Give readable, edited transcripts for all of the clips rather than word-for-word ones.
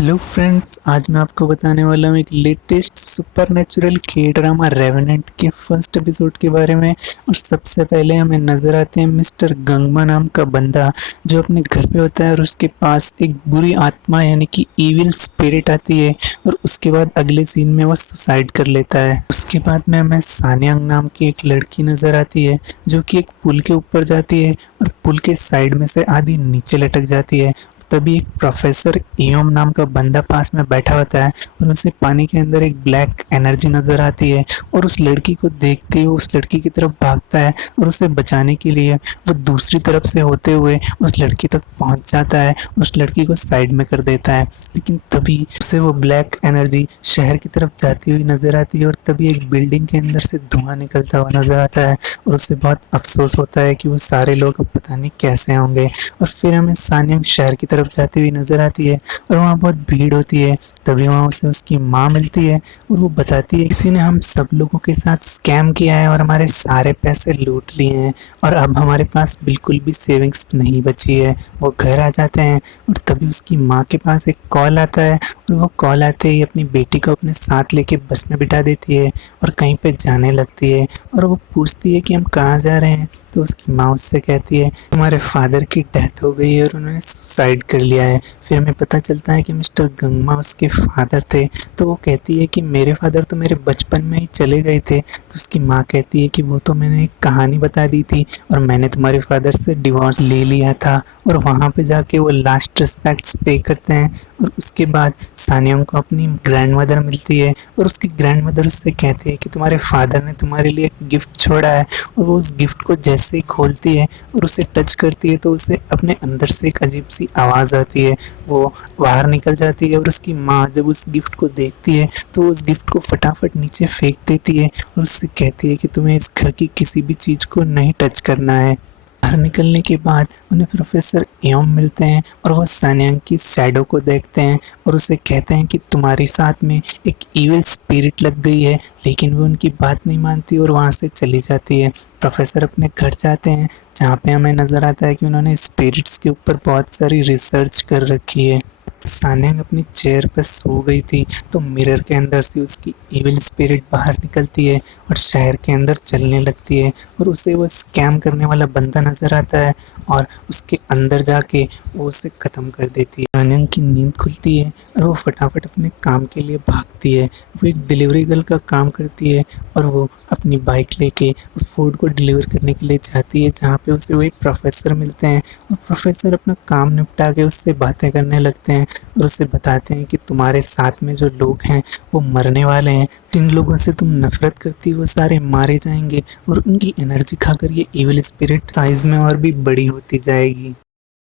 Hello friends, आज मैं आपको बताने वाला हूँ एक लेटेस्ट सुपरनैचुरल के ड्रामा रेवेनेंट के फर्स्ट एपिसोड के बारे में। और सबसे पहले हमें नज़र आते हैं मिस्टर गंगमा नाम का बंदा जो अपने घर पे होता है और उसके पास एक बुरी आत्मा यानी कि इविल स्पिरिट आती है। और उसके बाद अगले सीन में वो सुसाइड कर लेता है। उसके बाद में हमें सान्यांग नाम की एक लड़की नज़र आती है जो कि एक पुल के ऊपर जाती है और पुल के साइड में से आधी नीचे लटक जाती है। तभी एक प्रोफेसर एयम नाम का बंदा पास में बैठा होता है और उसे पानी के अंदर एक ब्लैक एनर्जी नज़र आती है और उस लड़की को देखते हुए उस लड़की की तरफ भागता है और उसे बचाने के लिए वो दूसरी तरफ से होते हुए उस लड़की तक पहुंच जाता है, उस लड़की को साइड में कर देता है। लेकिन तभी उसे वो ब्लैक एनर्जी शहर की तरफ जाती हुई नज़र आती है और तभी एक बिल्डिंग के अंदर से धुआं निकलता हुआ नज़र आता है और उसे बहुत अफसोस होता है कि वो सारे लोग अब पता नहीं कैसे होंगे। और फिर हमें सान्यांग शहर की तरफ जाती हुई नजर आती है और वहाँ बहुत भीड़ होती है। तभी वहाँ उसे उसकी माँ मिलती है और वो बताती है किसी ने हम सब लोगों के साथ स्कैम किया है और हमारे सारे पैसे लूट लिए हैं और अब हमारे पास बिल्कुल भी सेविंग्स नहीं बची है। वो घर आ जाते हैं और तभी उसकी माँ के पास एक कॉल आता है और वो कॉल आते ही अपनी बेटी को अपने साथ लेके बस में बिठा देती है और कहीं पे जाने लगती है। और वो पूछती है कि हम कहाँ जा रहे हैं, तो उसकी माँ उससे कहती है तुम्हारे फादर की डेथ हो गई है और उन्होंने सुसाइड कर लिया है। फिर हमें पता चलता है कि मिस्टर गंगमा उसके फादर थे। तो वो कहती है कि मेरे फादर तो मेरे बचपन में ही चले गए थे। तो उसकी माँ कहती है कि वो तो मैंने एक कहानी बता दी थी और मैंने तुम्हारे फादर से डिवोर्स ले लिया था। और वहाँ पे जाके वो लास्ट रिस्पेक्ट्स पे करते हैं और उसके बाद सान्यांग को अपनी ग्रैंड मदर मिलती है और उसकी ग्रैंड मदर उससे कहती है कि तुम्हारे फादर ने तुम्हारे लिए एक गिफ्ट छोड़ा है। और वो उस गिफ्ट को जैसे ही खोलती है और उसे टच करती है तो उसे अपने अंदर से एक अजीब सी आवाज़ आती है। वो बाहर निकल जाती है और उसकी माँ जब उस गिफ्ट को देखती है तो उस गिफ्ट को फटाफट नीचे फेंक देती है और उससे कहती है कि तुम्हें इस घर की किसी भी चीज़ को नहीं टच करना है। बाहर निकलने के बाद उन्हें प्रोफेसर एयम मिलते हैं और वो सान्यांग की शैडो को देखते हैं और उसे कहते हैं कि तुम्हारे साथ में एक इविल स्पिरिट लग गई है। लेकिन वो उनकी बात नहीं मानती और वहाँ से चली जाती है। प्रोफेसर अपने घर जाते हैं जहाँ पे हमें नज़र आता है कि उन्होंने स्पिरिट्स के ऊपर बहुत सारी रिसर्च कर रखी है। सान्यांग अपनी चेयर पर सो गई थी तो मिरर के अंदर से उसकी इविल स्पिरिट बाहर निकलती है और शहर के अंदर चलने लगती है और उसे वो स्कैम करने वाला बंदा नज़र आता है और उसके अंदर जाके वो उसे ख़त्म कर देती है। सान्यांग की नींद खुलती है और वो फटाफट अपने काम के लिए भागती है। वो एक डिलीवरी गर्ल का काम करती है और वो अपनी बाइक लेके उस फूड को डिलीवर करने के लिए जाती है जहाँ पे उसे वही प्रोफेसर मिलते हैं। और प्रोफेसर अपना काम निपटा के उससे बातें करने लगते हैं और उसे बताते हैं कि तुम्हारे साथ में जो लोग हैं वो मरने वाले हैं। जिन लोगों से तुम नफरत करती हो वो सारे मारे जाएंगे और उनकी एनर्जी खाकर ये इविल स्पिरिट साइज में और भी बड़ी होती जाएगी।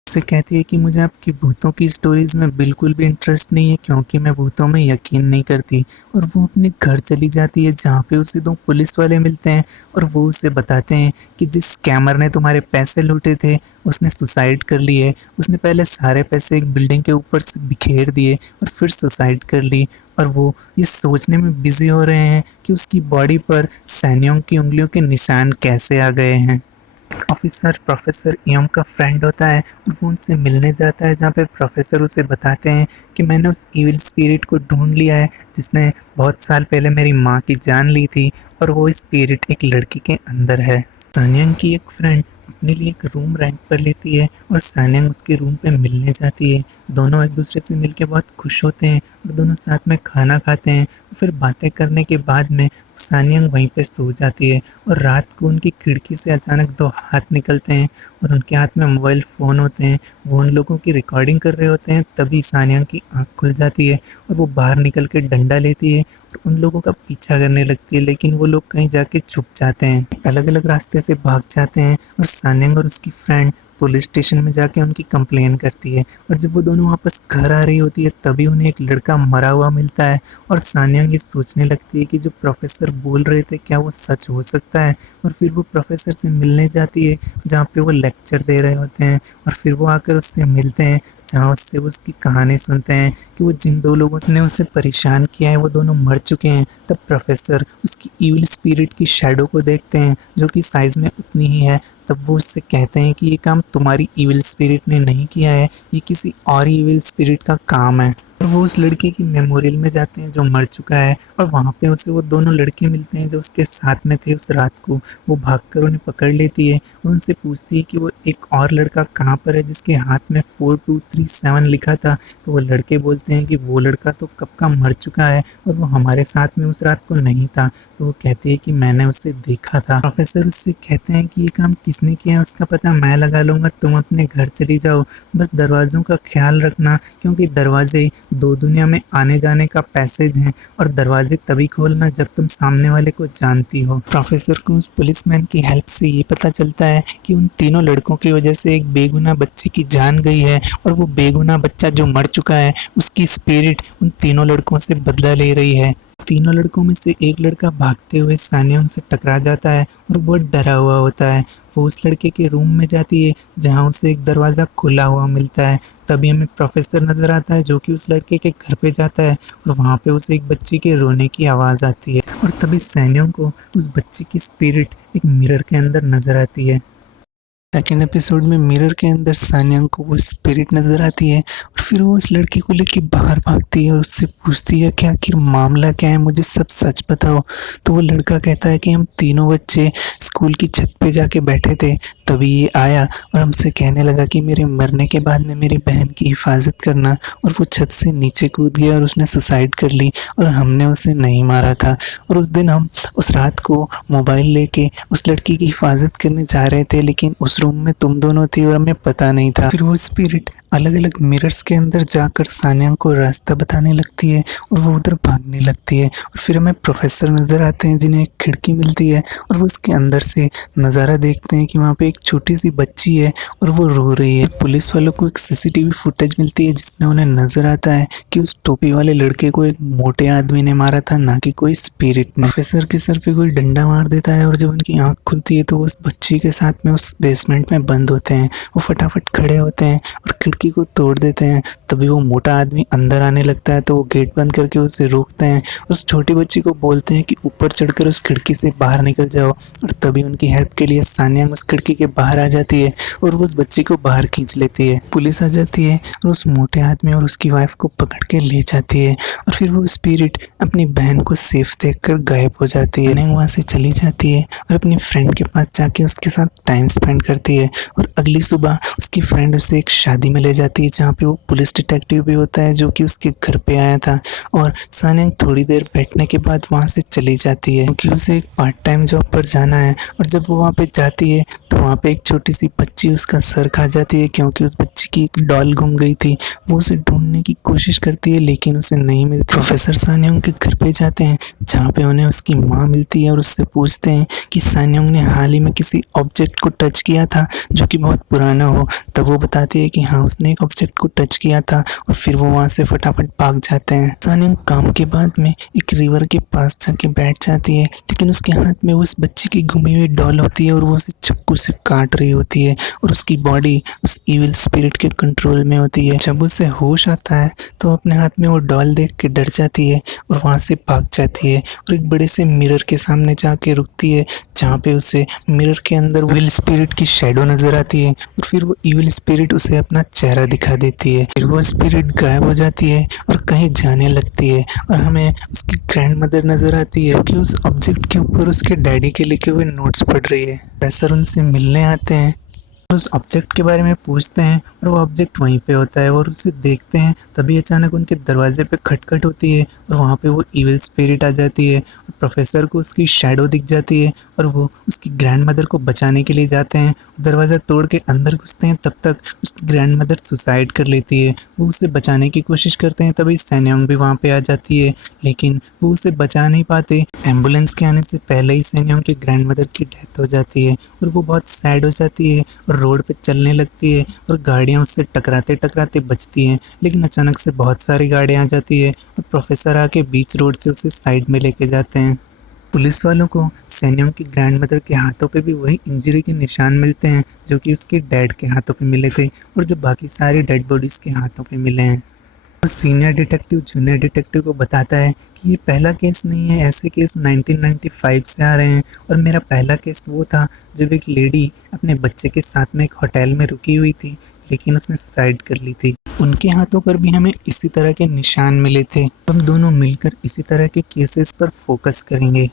से कहती है कि मुझे आपकी भूतों की स्टोरीज़ में बिल्कुल भी इंटरेस्ट नहीं है क्योंकि मैं भूतों में यकीन नहीं करती। और वो अपने घर चली जाती है जहाँ पे उसे दो पुलिस वाले मिलते हैं और वो उसे बताते हैं कि जिस स्कैमर ने तुम्हारे पैसे लूटे थे उसने सुसाइड कर ली है। उसने पहले सारे पैसे एक बिल्डिंग के ऊपर से बिखेर दिए और फिर सुसाइड कर ली। और वो ये सोचने में बिजी हो रहे हैं कि उसकी बॉडी पर सान्यांग की उंगलियों के निशान कैसे आ गए हैं। ऑफिसर प्रोफेसर एयम का फ्रेंड होता है और वो उनसे मिलने जाता है जहाँ पे प्रोफेसर उसे बताते हैं कि मैंने उस इविल स्पिरिट को ढूंढ लिया है जिसने बहुत साल पहले मेरी माँ की जान ली थी और वो स्पिरिट एक लड़की के अंदर है। सान्यांग की एक फ्रेंड अपने लिए एक रूम रेंट पर लेती है और सान्यांग उसके रूम पे मिलने जाती है। दोनों एक दूसरे से मिलके बहुत खुश होते हैं और दोनों साथ में खाना खाते हैं। फिर बातें करने के बाद में सान्यांग वहीं पे सो जाती है और रात को उनकी खिड़की से अचानक दो हाथ निकलते हैं और उनके हाथ में मोबाइल फ़ोन होते हैं। वो उन लोगों की रिकॉर्डिंग कर रहे होते हैं। तभी सान्यांग की आँख खुल जाती है और वो बाहर निकल के डंडा लेती है और उन लोगों का पीछा करने लगती है। लेकिन वो लोग कहीं जाके छुप जाते हैं, अलग अलग रास्ते से भाग जाते हैं और सान्यांग और उसकी फ्रेंड पुलिस स्टेशन में जाके उनकी कंप्लेन करती है। और जब वो दोनों वापस घर आ रही होती है तभी उन्हें एक लड़का मरा हुआ मिलता है और सान्यांग ये सोचने लगती है कि जो प्रोफेसर बोल रहे थे क्या वो सच हो सकता है। और फिर वो प्रोफेसर से मिलने जाती है जहाँ पे वो लेक्चर दे रहे होते हैं और फिर वो आकर उससे मिलते हैं जहाँ उससे वो उसकी कहानी सुनते हैं कि वो जिन दो लोगों ने उसे परेशान किया है वो दोनों मर चुके हैं। तब प्रोफेसर उसकी इविल स्पिरिट की शैडो को देखते हैं जो कि साइज़ में उतनी ही है। तब वो उससे कहते हैं कि ये काम तुम्हारी इविल स्पिरिट ने नहीं किया है, ये किसी और इविल स्पिरिट का काम है। और वो उस लड़के की मेमोरियल में जाते हैं जो मर चुका है, और वहाँ पे उसे वो दोनों लड़के मिलते हैं जो उसके साथ में थे उस रात को। वो भागकर उन्हें पकड़ लेती है और उनसे पूछती है कि वो एक और लड़का कहाँ पर है जिसके हाथ में 4237 लिखा था। तो वो लड़के बोलते हैं कि वो लड़का तो कब का मर चुका है और वो हमारे साथ में उस रात को नहीं था। तो वो कहती है कि मैंने उसे देखा था। प्रोफेसर उससे कहते हैं कि ये काम किसने किया है उसका पता मैं लगा लूँगा, तुम अपने घर चली जाओ, बस दरवाज़ों का ख्याल रखना, क्योंकि दरवाजे दो दुनिया में आने जाने का पैसेज हैं और दरवाजे तभी खोलना जब तुम सामने वाले को जानती हो। प्रोफेसर को उस पुलिसमैन की हेल्प से ये पता चलता है कि उन तीनों लड़कों की वजह से एक बेगुनाह बच्चे की जान गई है, और वो बेगुनाह बच्चा जो मर चुका है उसकी स्पिरिट उन तीनों लड़कों से बदला ले रही है। तीनों लड़कों में से एक लड़का भागते हुए सानियोंग से टकरा जाता है और बहुत डरा हुआ होता है। वो उस लड़के के रूम में जाती है जहाँ उसे एक दरवाज़ा खुला हुआ मिलता है। तभी हमें प्रोफेसर नज़र आता है जो कि उस लड़के के घर पे जाता है, और वहाँ पे उसे एक बच्चे के रोने की आवाज़ आती है, और तभी सानियोंग को उस बच्चे की स्पिरिट एक मिरर के अंदर नज़र आती है। सेकेंड एपिसोड में मिरर के अंदर सानियांग को वो स्पिरिट नज़र आती है, और फिर वो उस लड़की को लेके बाहर भागती है और उससे पूछती है कि आखिर मामला क्या है, मुझे सब सच बताओ। तो वो लड़का कहता है कि हम तीनों बच्चे स्कूल की छत पे जाके बैठे थे, तभी ये आया और हमसे कहने लगा कि मेरे मरने के बाद में मेरी बहन की हिफाजत करना, और वो छत से नीचे कूद गया और उसने सुसाइड कर ली, और हमने उसे नहीं मारा था। और उस दिन हम उस रात को मोबाइल लेके उस लड़की की हिफाजत करने जा रहे थे, लेकिन उस रूम में तुम दोनों थी और हमें पता नहीं था। फिर वो स्पिरिट अलग अलग मिरर्स के अंदर जाकर सानियांग को रास्ता बताने लगती है और वो उधर भागने लगती है। और फिर हमें प्रोफेसर नज़र आते हैं जिन्हें एक खिड़की मिलती है, और वो उसके अंदर से नज़ारा देखते हैं कि वहाँ पे एक छोटी सी बच्ची है और वो रो रही है। पुलिस वालों को एक सीसीटीवी फुटेज मिलती है जिसमें उन्हें नज़र आता है कि उस टोपी वाले लड़के को एक मोटे आदमी ने मारा था, ना कि कोई स्पिरिट ने। प्रोफेसर के सर पे कोई डंडा मार देता है, और जब उनकी आँख खुलती है तो वो उस बच्ची के साथ में उस बेसमेंट में बंद होते हैं। वो फटाफट खड़े होते हैं और खिड़की को तोड़ देते हैं। तभी वो मोटा आदमी अंदर आने लगता है, तो वो गेट बंद करके उसे रोकते हैं। उस छोटी बच्ची को बोलते हैं कि ऊपर चढ़कर उस खिड़की से बाहर निकल जाओ, और तभी उनकी हेल्प के लिए सानियांग उस खिड़की के बाहर आ जाती है और वो उस बच्ची को बाहर खींच लेती है। पुलिस आ जाती है और उस मोटे आदमी और उसकी वाइफ को पकड़ के ले जाती है, और फिर वो स्पिरिट अपनी बहन को सेफ देखकर गायब हो जाती है। वहाँ से चली जाती है और अपनी फ्रेंड के पास जाके उसके साथ टाइम स्पेंड करती है, और अगली सुबह उसकी फ्रेंड उसे एक शादी में ले जाती है जहाँ पे वो पुलिस डिटेक्टिव भी होता है जो कि उसके घर पे आया था। और सानियांग थोड़ी देर बैठने के बाद वहाँ से चली जाती है क्योंकि उसे एक पार्ट टाइम जॉब पर जाना है। और जब वो वहाँ पे जाती है तो वहाँ पे एक छोटी सी बच्ची उसका सर खा जाती है क्योंकि उस बच्ची की एक डॉल गुम गई थी। वो उसे ढूंढने की कोशिश करती है लेकिन उसे नहीं मिलती। प्रोफेसर सानियांग के घर पे जाते हैं जहाँ पे उन्हें उसकी माँ मिलती है और उससे पूछते हैं कि सानियांग ने हाल ही में किसी ऑब्जेक्ट को टच किया था जो कि बहुत पुराना हो। तब वो बताती है कि हाँ, उसने एक ऑब्जेक्ट को टच किया था, और फिर वो वहाँ से फटाफट भाग जाते हैं। सानियांग काम के बाद में एक रिवर के पास जाके बैठ जाती है, लेकिन उसके हाथ में उस बच्ची की घुमी हुई डॉल होती है और वो उसे चाकू से काट रही होती है, और उसकी बॉडी उस इविल स्पिरिट के कंट्रोल में होती है। जब उसे होश आता है तो अपने हाथ में वो डॉल देख के डर जाती है और वहाँ से भाग जाती है, और एक बड़े से मिरर के सामने जाके रुकती है जहाँ पे उसे मिरर के अंदर इविल स्पिरिट की शैडो नजर आती है, और फिर वो इविल स्पिरिट उसे अपना चेहरा दिखा देती है। फिर वो स्पिरिट गायब हो जाती है और कहीं जाने लगती है, और हमें उसकी ग्रैंड मदर नजर आती है कि उस ऑब्जेक्ट के ऊपर उसके डैडी के लिखे हुए नोट्स पढ़ रही है। प्रोफेसर उनसे मिलने आते हैं, उस ऑब्जेक्ट के बारे में पूछते हैं, और वो ऑब्जेक्ट वहीं पे होता है और उसे देखते हैं। तभी अचानक उनके दरवाजे पे खटखट होती है और वहाँ पे वो इविल स्पिरिट आ जाती है, और प्रोफेसर को उसकी शैडो दिख जाती है और वो उसकी ग्रैंड मदर को बचाने के लिए जाते हैं। दरवाज़ा तोड़ के अंदर घुसते हैं, तब तक उसकी ग्रैंड मदर सुसाइड कर लेती है। वो उसे बचाने की कोशिश करते हैं, तभी सानियांग भी वहाँ पे आ जाती है, लेकिन वो उसे बचा नहीं पाते। एम्बुलेंस के आने से पहले ही सानियांग की ग्रैंड मदर की डेथ हो जाती है, और वो बहुत सैड हो जाती है और रोड पे चलने लगती है, और गाड़ियाँ उससे टकराते टकराते बचती हैं। लेकिन अचानक से बहुत सारी गाड़ियाँ आ जाती है और प्रोफेसर आके बीच रोड से उसे साइड में लेके जाते हैं। पुलिस वालों को सानियांग की ग्रैंड मदर के हाथों पे भी वही इंजरी के निशान मिलते हैं जो कि उसके डैड के हाथों पे मिले थे, और जो बाकी सारी डेड बॉडीज़ के हाथों पे मिले हैं। सीनियर डिटेक्टिव जूनियर डिटेक्टिव को बताता है कि ये पहला केस नहीं है, ऐसे केस 1995 से आ रहे हैं और मेरा पहला केस वो था जब एक लेडी अपने बच्चे के साथ में एक होटल में रुकी हुई थी, लेकिन उसने सुसाइड कर ली थी। उनके हाथों पर भी हमें इसी तरह के निशान मिले थे। हम दोनों मिलकर इसी तरह के केसेस पर फोकस करेंगे।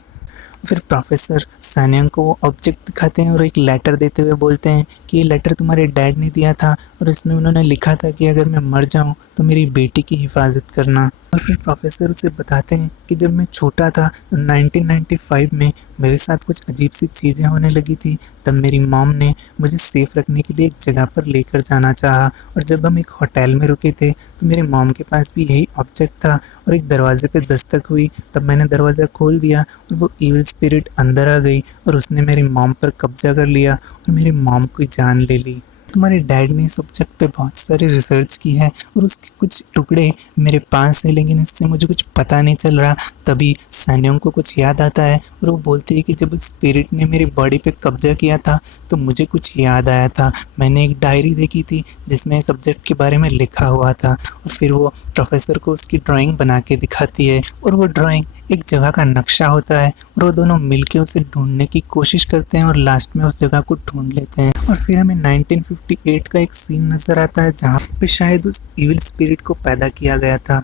फिर प्रोफेसर सान्यांग को वो ऑब्जेक्ट दिखाते हैं और एक लेटर देते हुए बोलते हैं कि ये लेटर तुम्हारे डैड ने दिया था और इसमें उन्होंने लिखा था कि अगर मैं मर जाऊं तो मेरी बेटी की हिफाजत करना। और फिर प्रोफेसर उसे बताते हैं कि जब मैं छोटा था तो 1995 में मेरे साथ कुछ अजीब सी चीज़ें होने लगी थी। तब मेरी मॉम ने मुझे सेफ रखने के लिए एक जगह पर लेकर जाना चाहा और जब हम एक होटल में रुके थे तो मेरे मॉम के पास भी यही ऑब्जेक्ट था और एक दरवाजे पे दस्तक हुई। तब मैंने दरवाज़ा खोल दिया और वो इविल स्पिरिट अंदर आ गई और उसने मेरी मॉम पर कब्जा कर लिया और मेरी मॉम की जान ले ली। तुम्हारे डैड ने इस सब्जेक्ट पे बहुत सारी रिसर्च की है और उसके कुछ टुकड़े मेरे पास है, लेकिन इससे मुझे कुछ पता नहीं चल रहा। तभी सैन्यों को कुछ याद आता है और वो बोलती है कि जब उस स्पिरिट ने मेरी बॉडी पे कब्जा किया था तो मुझे कुछ याद आया था। मैंने एक डायरी देखी थी जिसमें सब्जेक्ट के बारे में लिखा हुआ था और फिर वो प्रोफेसर को उसकी ड्राइंग बना के दिखाती है और वो ड्राइंग एक जगह का नक्शा होता है और वो दोनों मिलके उसे ढूंढने की कोशिश करते हैं और लास्ट में उस जगह को ढूंढ लेते हैं। और फिर हमें 1958 का एक सीन नज़र आता है जहाँ पे शायद उस इविल स्पिरिट को पैदा किया गया था।